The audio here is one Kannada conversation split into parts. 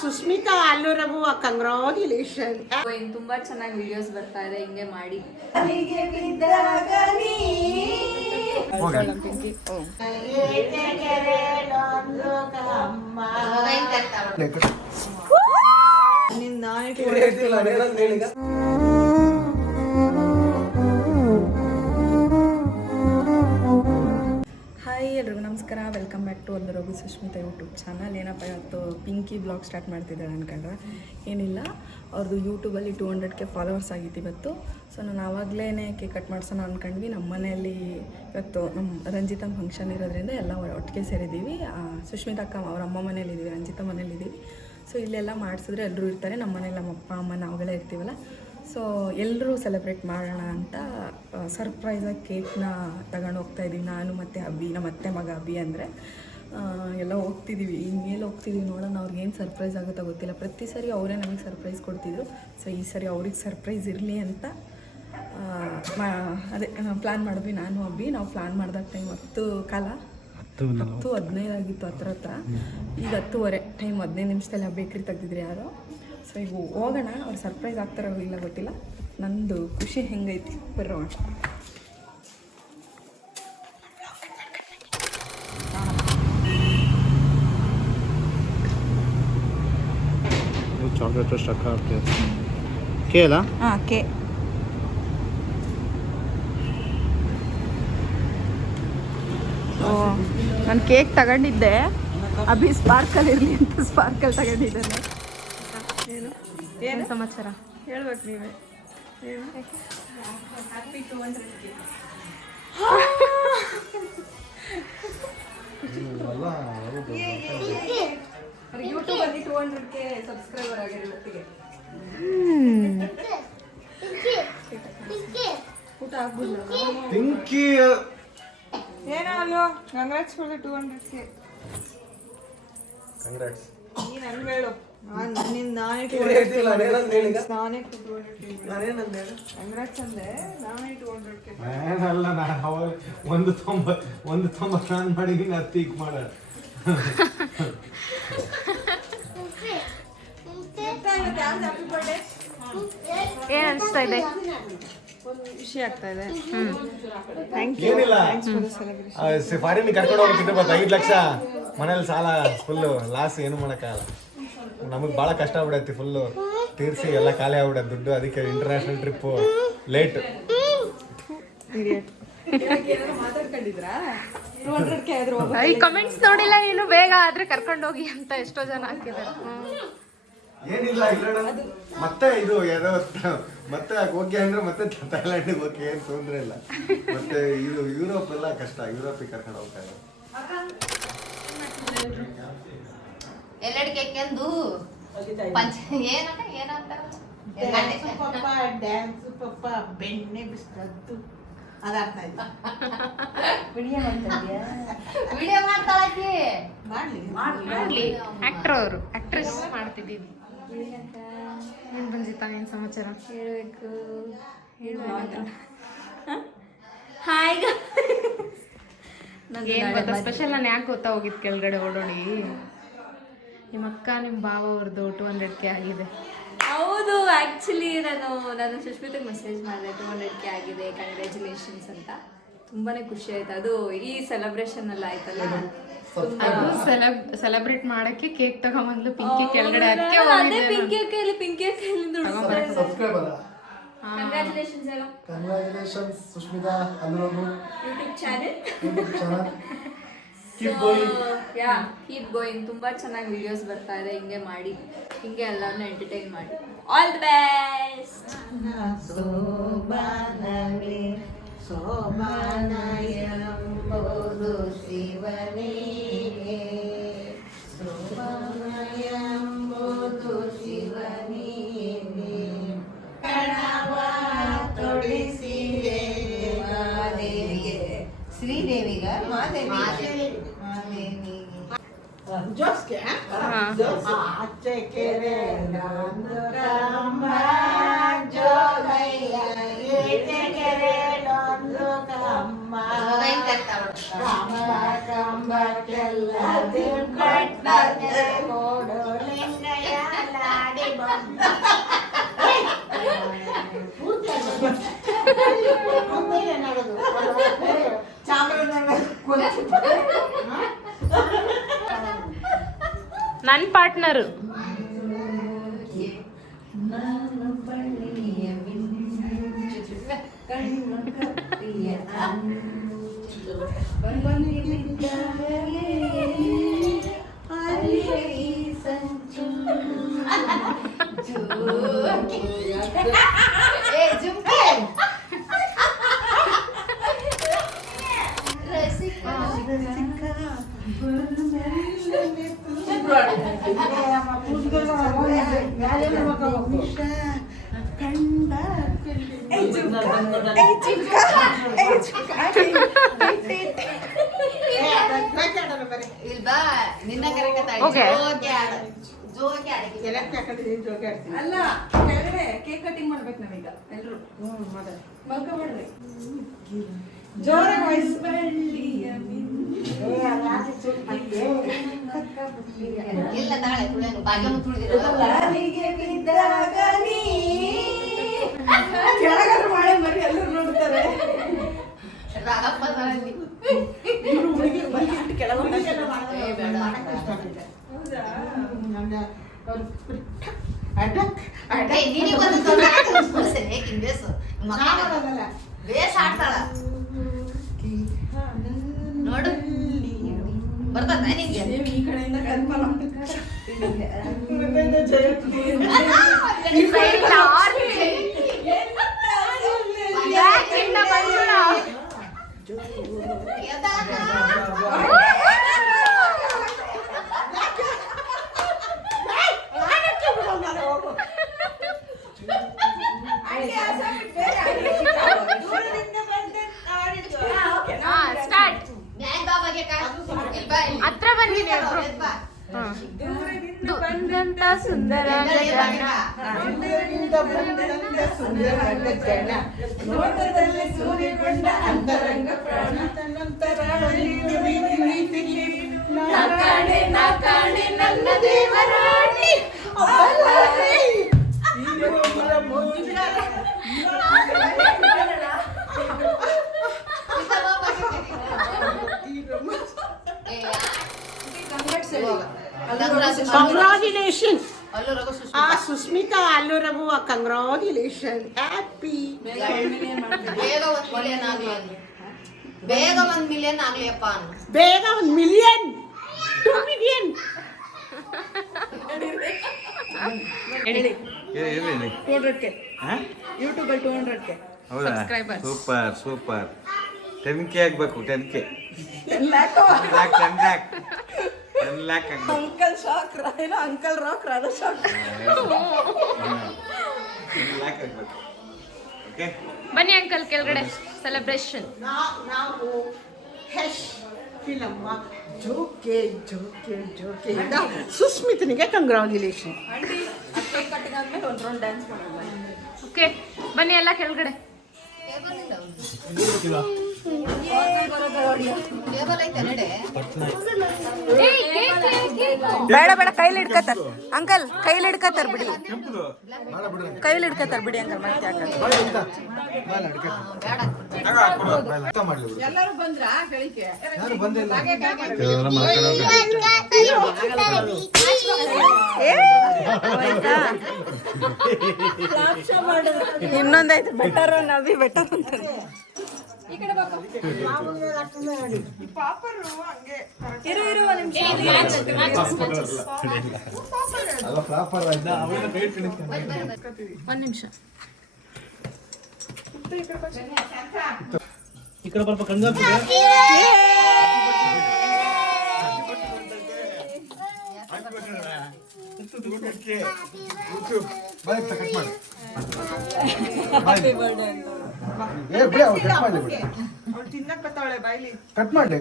ಸುಸ್ಮಿತಾ ಅಲ್ಲೂರಬು ಕಂಗ್ರಾಚ್ಯುಲೇಷನ್. ತುಂಬಾ ಚೆನ್ನಾಗಿ ವಿಡಿಯೋಸ್ ಬರ್ತಾ ಇದೆ, ಹಿಂಗೆ ಮಾಡಿ. ಹಾಯ್ ಎಲ್ರಿಗೂ ನಮಸ್ಕಾರ, ವೆಲ್ಕಮ್ ಬ್ಯಾಕ್ ಟು ಅಲ್ಲೂರಬು ಸುಷ್ಮಿತಾ ಯೂಟ್ಯೂಬ್ ಚಾನಲ್. ಏನಪ್ಪ ಇವತ್ತು ಪಿಂಕಿ ಬ್ಲಾಗ್ ಸ್ಟಾರ್ಟ್ ಮಾಡ್ತಿದ್ದಾಳೆ ಅನ್ಕೊಂಡ್ರೆ ಏನಿಲ್ಲ, ಅವ್ರದ್ದು ಯೂಟ್ಯೂಬಲ್ಲಿ 200K ಫಾಲೋವರ್ಸ್ ಆಗಿತ್ತು ಇವತ್ತು. ಸೊ ನಾನು ಆವಾಗಲೇ ಕೇಕ್ ಕಟ್ ಮಾಡ್ಸೋಣ ಅಂದ್ಕೊಂಡ್ವಿ. ನಮ್ಮ ಮನೆಯಲ್ಲಿ ಇವತ್ತು ನಮ್ಮ ರಂಜಿತಾ ಫಂಕ್ಷನ್ ಇರೋದ್ರಿಂದ ಎಲ್ಲ ಒಟ್ಟಿಗೆ ಸೇರಿದ್ದೀವಿ. ಸುಷ್ಮಿತಾ ಅಕ್ಕ ಅವ್ರ ಅಮ್ಮ ಮನೇಲಿದ್ದೀವಿ, ರಂಜಿತಾ ಮನೇಲಿದ್ದೀವಿ. ಸೊ ಇಲ್ಲೆಲ್ಲ ಮಾಡಿಸಿದ್ರೆ ಎಲ್ಲರೂ ಇರ್ತಾರೆ, ನಮ್ಮ ಮನೇಲಿ ನಮ್ಮ ಅಪ್ಪ ಅಮ್ಮ ನಾವುಗಳೇ ಇರ್ತೀವಲ್ಲ. ಸೊ ಎಲ್ಲರೂ ಸೆಲೆಬ್ರೇಟ್ ಮಾಡೋಣ ಅಂತ ಸರ್ಪ್ರೈಸಾಗಿ ಕೇಕ್ನ ತಗೊಂಡು ಹೋಗ್ತಾಯಿದ್ದೀವಿ. ನಾನು ಮತ್ತು ಅಬ್ಬಿ, ನಮ್ಮ ಅತ್ತೆ ಮಗ ಅಬ್ಬಿ ಅಂದರೆ ಎಲ್ಲ ಹೋಗ್ತಿದ್ದೀವಿ. ಇನ್ನೇಲೆ ಹೋಗ್ತಿದ್ದೀವಿ ನೋಡೋಣ, ಅವ್ರಿಗೆ ಏನು ಸರ್ಪ್ರೈಸ್ ಆಗುತ್ತೋ ಗೊತ್ತಿಲ್ಲ. ಪ್ರತಿ ಸರಿ ಅವರೇ ನಮಗೆ ಸರ್ಪ್ರೈಸ್ ಕೊಡ್ತಿದ್ರು. ಸೊ ಈ ಸರಿ ಅವ್ರಿಗೆ ಸರ್ಪ್ರೈಸ್ ಇರಲಿ ಅಂತ ಅದೇ ಪ್ಲ್ಯಾನ್ ಮಾಡಿದ್ವಿ ನಾನು ಅಬ್ಬಿ. ನಾವು ಪ್ಲ್ಯಾನ್ ಮಾಡಿದಾಗ ಟೈಮ್ 10:15 ಆಗಿತ್ತು ಹತ್ರ. ಈಗ 10:15 ಟೈಮ್ 15 ನಿಮಿಷದಲ್ಲಿ ಬೇಕ್ರಿ ತೆಗ್ದಿದ್ರೆ ಯಾರೋ. ಸೊ ಈಗ ಹೋಗೋಣ, ಅವ್ರು ಸರ್ಪ್ರೈಸ್ ಆಗ್ತಾರೋ ಇಲ್ಲ ಗೊತ್ತಿಲ್ಲ. ನಂದು ಖುಷಿ ಹೆಂಗೈತಿ ಬರೋಣ. ಚಾಕ್ಲೇಟ್ ಸ್ಟಕ್ ಆಗ್ತದೆ. ಕೆ ಅಲ್ಲ? ಹಾಂ, ಕೆ. ನಾನು ಕೇಕ್ ತಗೊಂಡಿದ್ದೆ, ಅಭಿ ಸ್ಪಾರ್ಕಲ್ ಇರಲಿ ಅಂತ ಸ್ಪಾರ್ಕಲ್ ತಗೊಂಡಿದ್ದೇನೆ. ಏನು ಸಮಾಚಾರ ಹೇಳ್ಬೇಕು ನೀವೇ. Happy 200K. ಯೂಟ್ಯೂಬಲ್ಲಿ 200K ಸಬ್ಸ್ಕ್ರೈಬರ್ ಆಗಿರೋ ಇವತ್ತಿಗೆ. ಊಟ ಆಗ್ಬಿಡ್ಲ ಪಿಂಕಿ ಏನೋ ಅಲ್ಲೋ. Congrats for 200K. ಕಂಗ್ರಾಟ್ಸ್. ನೀನು ಹಂಗೆ ಹೇಳು. ನಾನೇ ಕಂಗ್ರಾಟ್ಸ್ ಅಂದೆ, ನಾನೇ 200K. ಅಲ್ಲ, ನಾನು ಅವಾಗ 190 ನಾನು ಮಾಡಿದ್ದೀನಿ, 10 ಈಗ ಮಾಡ. ಏನು ಅನಿಸ್ತಾ ಇದೆ? ಖುಷಿ ಆಗ್ತಾ ಇದೆ. ಏನಿಲ್ಲ, ಫಾರಿನ್ ಕರ್ಕೊಂಡು ಹೋಗ್ತಿದ್ದೆ, ಬಟ್ 5 ಲಕ್ಷ ಮನೇಲಿ ಸಾಲ ಫುಲ್ಲು ಲಾಸ್. ಏನು ಮಾಡೋಕ್ಕಾಗಲ್ಲ, ನಮಗೆ ಭಾಳ ಕಷ್ಟ ಆಗ್ಬಿಡೈತಿ. ಫುಲ್ಲು ತೀರಿಸಿ ಎಲ್ಲ ಖಾಲಿ ಆಗ್ಬಿಡತ್ತೆ ದುಡ್ಡು. ಅದಕ್ಕೆ ಇಂಟರ್ನ್ಯಾಷನಲ್ ಟ್ರಿಪ್ಪು ಲೇಟ್. ಈ ಕಮೆಂಟ್ಸ್ ನೋಡಿಲ್ಲ ನೀನು, ಬೇಗ ಆದ್ರೆ ಕರ್ಕೊಂಡೋಗಿ ಅಂತ ಎಷ್ಟೋ ಜನ ಹಾಕಿದ್ದಾರೆ. ಏನಿಲ್ಲ, ಇಲ್ಲ ಮತ್ತೆ ಇದು ಏನೋ ಮತ್ತೆ ಹೋಗಿ ಅಂದ್ರೆ ಮತ್ತೆ ಥೈಲ್ಯಾಂಡಿಗೆ ಹೋಗಿ ಏನು ತೊಂದರೆ ಇಲ್ಲ. ಮತ್ತೆ ಇದು ಯುರೋಪ್ ಎಲ್ಲ ಕಷ್ಟ, ಯುರೋಪಿಗೆ ಕರ್ಕೊಂಡು ಹೋಗ್ತಾರೆ. ಎಲ್ಲೆಡ್ ಕೇಕೆಂದು ಪಂಚ ಏನಂತ ಡ್ಯಾನ್ಸ್ ಪಪ್ಪ ಬೆಣ್ಣೆ ಬಿಸ್ತದ್ದು ಅದಾಗ್ತಾ ಇದೆ. ವಿಡಿಯೋ ಮಾಡ್ತಾಳಕ್ಕೆ ಮಾಡ್ಲಿ ಆಕ್ಟರ್ ಅವರು, ಆಕ್ಟ್ರೆಸ್ ಮಾಡ್ತಿದ್ದೀವಿ. ಏನು ಬಂದಿತ್ತಾ, ಏನು ಸಮಾಚಾರ ಹೇಳಬೇಕು? ಹಾಯ್, ಏನು ಗೊತ್ತಾ ಸ್ಪೆಷಲ್? ನಾನು ಯಾಕೆ ಗೊತ್ತಾ ಹೋಗಿದ್ದು ಕೆಳಗಡೆ ಓಡೋಡಿ, ನಿಮ್ಮ ಅಕ್ಕ ನಿಮ್ಮ ಭಾವ ಅವ್ರದ್ದು 200K ಆಗಿದೆ. ಹೌದು, ಆ್ಯಕ್ಚುಲಿ ನಾನು ಸುಷ್ಮಿತಾಗೆ ಮೆಸೇಜ್ ಮಾಡಿದೆ 200K ಆಗಿದೆ, ಕಂಗ್ರ್ಯಾಚುಲೇಷನ್ಸ್ ಅಂತ. ತುಂಬಾ ಖುಷಿ ಆಯ್ತು. ಅದು ಈ ಸೆಲೆಬ್ರೇಷನ್ ಎಲ್ಲ ಆಯ್ತಲ್ಲ, ಸೆಲೆಬ್ರೇಟ್ ಮಾಡಕ್ಕೆ ಕೇಕ್ ತಗೊಂಬಂದ್ಲು ಪಿಂಕಿ ಕೆಳಗಡೆ. ಅದಕ್ಕೆ ಪಿಂಕಿ ಕೈಲಿಂದ ಕಂಗ್ರ್ಯಾಚುಲೇಷನ್ಸ್ ಎಲ್ಲ. ಕಂಗ್ರ್ಯಾಚುಲೇಷನ್ಸ್ ಸುಷ್ಮಿತಾ ಅಲ್ಲೂರಬು ಯೂಟ್ಯೂಬ್ ಚಾನೆಲ್. Keep going. ತುಂಬಾ ಚೆನ್ನಾಗಿ ವಿಡಿಯೋಸ್ ಬರ್ತಾ ಇದೆ, ಹಿಂಗೆ ಮಾಡಿ, ಹಿಂಗೆ ಎಲ್ಲರನ್ನ ಎಂಟರ್ಟೈನ್ ಮಾಡಿ. All the best. ಸೋಬಾನಯಂಬೋದು ಶಿವನಿಗೆ, ಸೋಬಾನಯಂಬೋದು ಶಿವನಿಗೆ, ಕಣವ ತೊಡಿಸಿದೆ ಮಾದೇವಿಗೆ, ಶ್ರೀದೇವಿಗ ಮಾದೇವಿಗೆ ಜೋಸ್ಗೆ ಆಚೆ ಕೆರೆ ಕಾಂಬ ಜೋಗಯ್ಯ, ಏಚೆ ಕೆರೆ ಕಾಂಬ ಕಂಬಕ್ಕೆಲ್ಲ ತಿರುಗಟ್ಟದೆ ಕೊಡು ಲಿಂಗಯ್ಯ ನನ್ನ ಪಾರ್ಟ್ನರು ಇಲ್ವಾ ನಿನ್ನ ಅಲ್ಲ ಕೆಳಗಡೆ ಕೇಕ್ ಕಟಿಂಗ್ ಮಾಡ್ಬೇಕು ನಾವೀಗ ಎಲ್ರು ಮಲ್ಕೊಬೇಡ್ರಿ ಜೋರಾಗಿ ಇಲ್ಲ ತಾಳೆ ತುಳಿಯನು ಭಾಗ್ಯಮ್ಮ ತುಳಿದಿರೋ ಕೆಳಗಾದ್ರೂ ಮಾಡೇ ಮರಿ ಎಲ್ಲರೂ ನೋಡ್ತಾರೆ ರಾಗಪ್ಪ ತಾಳಲ್ಲಿ ಬೇಸ್ ಆಡ್ತಾಳ ನೋಡು ಬರ್ತದ ನಿಂಗೆ ಈ ಕಡೆಯಿಂದ ಕಲ್ಪನ ಹತ್ರ ಬನ್ನಿ ಬಂದಂತ ಸುಂದರ ನೋಟದಲ್ಲಿ ಸೂರ್ಯಗೊಂಡ ಅಂತರಂಗ ಪ್ರಾಣ ನಾಕಾಣೆ ನನ್ನ ದೇವರಾಣಿ ಕಂಗ್ರಾಚುಲೇಷನ್ ಸುಸ್ಮಿತಾ ಅಲ್ಲು ರಘು ಕಂಗ್ರಾಚುಲೇಷನ್ ಹ್ಯಾಪಿ ಬೇಗ 1 ಮಿಲಿಯನ್ ಆಗ್ಲಿಯಪ್ಪ ಬೇಗ 1 ಮಿಲಿಯನ್ 2 ಮಿಲಿಯನ್ 200K ಯೂಟ್ಯೂಬ್ ಅಲ್ಲಿ 200K ಹೌದಾ ಸೂಪರ್ ಸೂಪರ್ 10K ಆಗ್ಬೇಕು 10K 10 lakh ಆಗ್ಬೇಕು ಅಂಕಲ್ ಶಾಕ್ ಏನೋ uncle rock Radha shock 10 lakh ಆಗ್ಬೇಕು ಓಕೆ ಬನ್ನಿ ಅಂಕಲ್ ಕೆಳಗಡೆ ಸೆಲೆಬ್ರೇಷನ್ ನಾವು ಹೆಶ್ ಫಿಲಮ್ ಜೋಕೆ ಜೋಕೆ ಜೋಕೆ ಸುಸ್ಮಿತನಿಗೆ ಕಂಗ್ರಾಚುಲೇಷನ್ ಆಂಟಿ ಅತ್ತೆ ಕಟ್ಟಿದಾದ್ಮೇಲೆ ಒಂದು ರೌಂಡ್ ಡ್ಯಾನ್ಸ್ ಮಾಡೋಣ ಓಕೆ ಬನ್ನಿ ಎಲ್ಲ ಕೆಳಗಡೆ ಬೇಡ ಬೇಡ ಕೈಲಿ ಹಿಡ್ಕತ್ತಾರ ಅಂಕಲ್ ಕೈಲಿ ಹಿಡ್ಕತ್ತಾರ ಬಿಡಿ ಕೈಲಿ ಹಿಡ್ಕತ್ತಾರ ಬಿಡಿ ಅಂಕಲ್ ಮತ್ತೆ ಎಲ್ಲರೂ ಬಂದ್ರ ಬೆಳಿಗ್ಗೆ ಇನ್ನೊಂದೈತೆ ಬೆಟರ್ ನವಿ ಬೆಟರ್ ಅಂತ ಒಂದ್ ನಿಮಿಷ ಈ ಕಡೆ ಸ್ವಲ್ಪ ಕಣ್ಣು ಕಟ್ ಮಾಡ್ಲಿ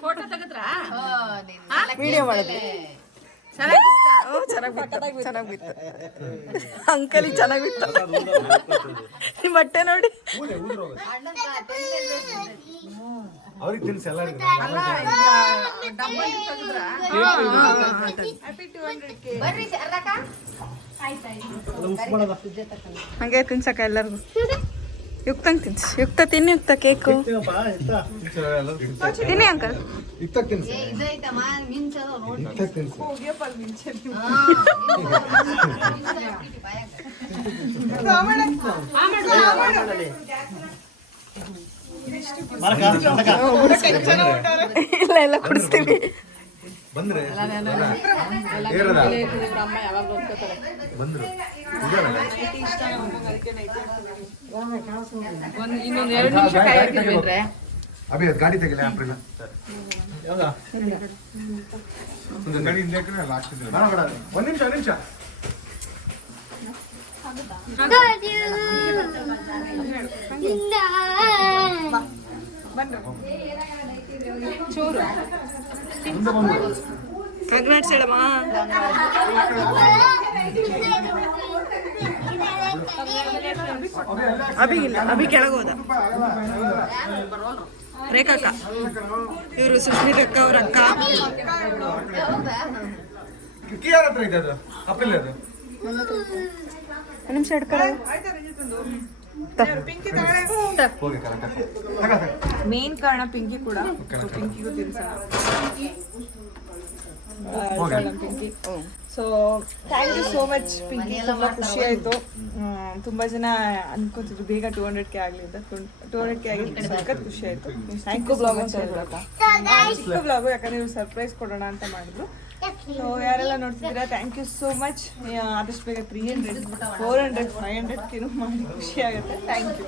ಫೋಟೋ ತೆಗೆದ್ರಾ ವಿಡಿಯೋ ಮಾಡಿದ್ವಿ ಚೆನ್ನಾಗಿತ್ತ ಚೆನ್ನಾಗಿ ಬಿತ್ತು ಅಂಕಲಿಗೆ ಚೆನ್ನಾಗಿ ಬಿತ್ತು ನಿಮ್ಮ ಬಟ್ಟೆ ನೋಡಿ ಅವ್ರಿಗೆ ತಿನ್ಸಿ ಎಲ್ಲರಿಗೂ ಬರ್ರಿ ಅರ್ಧಕ್ಕ ಹಂಗೆ ತಿನ್ಸಕ್ಕ ಎಲ್ಲರಿಗೂ ಯುಕ್ತಂಗೆ ಯುಕ್ತ ತಿನ್ನಿ ಯುಕ್ತ ಕೇಕು ತಿನ್ನಿ ಅಂಕಲ್ ಇತ್ತಕ್ಕೆ ತಿನ್ಸಿ ಇದೈತಮ್ಮ ಮಿಂಚದು ನೋಡಿ ಇತ್ತಕ್ಕೆ ತಿನ್ಸಿ ಇಲ್ಲ ಎಲ್ಲ ಕುಡಿಸ್ತೀವಿ ಬಂದ್ರೆ ಬಂದ್ರು ಇನ್ನೊಂದು 2 ನಿಮಿಷ ಕಾಯಕ್ಕಿರ್ಬೇಡ್ರೆ ಅಭಿ ಅದು ಗಾಡಿ ತೆಗಿಲ್ಲ ಏಪ್ರಿಲ್ ಒಂದು ಗಾಡಿ ಹಿಂದೆ ಹಾಕ್ತಿದ್ರು ಒಂದು ನಿಮಿಷ ಚೂರು ಮುಂದೆ ಬಂದು ಕಂಗ್ರಾಟ್ಸ್ ಹೇಳಮ್ಮ ಅಭಿಗಿಲ್ಲ ಅಭಿ ಕೆಳಗೆ ಹೋದ ರೇಖಾಕ್ಕ ಇವರು ಸುಷ್ಮಿತಕ್ಕ ಅವ್ರ ಅಕ್ಕ ಕೀ ಯಾರ ಹತ್ರ ಇದೆ ಅದು ಅಪ್ಪಿಲ್ಲ ಅದು ನಿಮಿಷ ಹಿಡ್ಕೊಳ್ಳ ಹೋಗಿ ಮೇನ್ ಕಾರಣ ಪಿಂಕಿ ಕೂಡ ಪಿಂಕಿಗೂ ತಿನ್ಸೋಣ Pinky so thank you so much Pinky ತುಂಬ ಖುಷಿ ಆಯಿತು ತುಂಬ ಜನ ಅನ್ಕೋತಿದ್ರು ಬೇಗ 200K ಆಗಲಿ ಅಂತ 200K ಆಗಿ ಸಖತ್ ಖುಷಿ ಆಯಿತು ಥ್ಯಾಂಕ್ ಯು ಬ್ಲಾಗ್ ಅಂತ ಹೇಳ್ಬೇಕಾ ಚಿಕ್ಕ ಬ್ಲಾಗು ಯಾಕಂದರೆ ಇವ್ರು ಸರ್ಪ್ರೈಸ್ ಕೊಡೋಣ ಅಂತ ಮಾಡಿದ್ರು ಸೊ ಯಾರೆಲ್ಲ ನೋಡ್ತಿದ್ದೀರಾ ಥ್ಯಾಂಕ್ ಯು ಸೋ ಮಚ್ ಆದಷ್ಟು ಬೇಗ 300 400 500 ಮಾಡಿ ಖುಷಿ ಆಗುತ್ತೆ ಥ್ಯಾಂಕ್ ಯು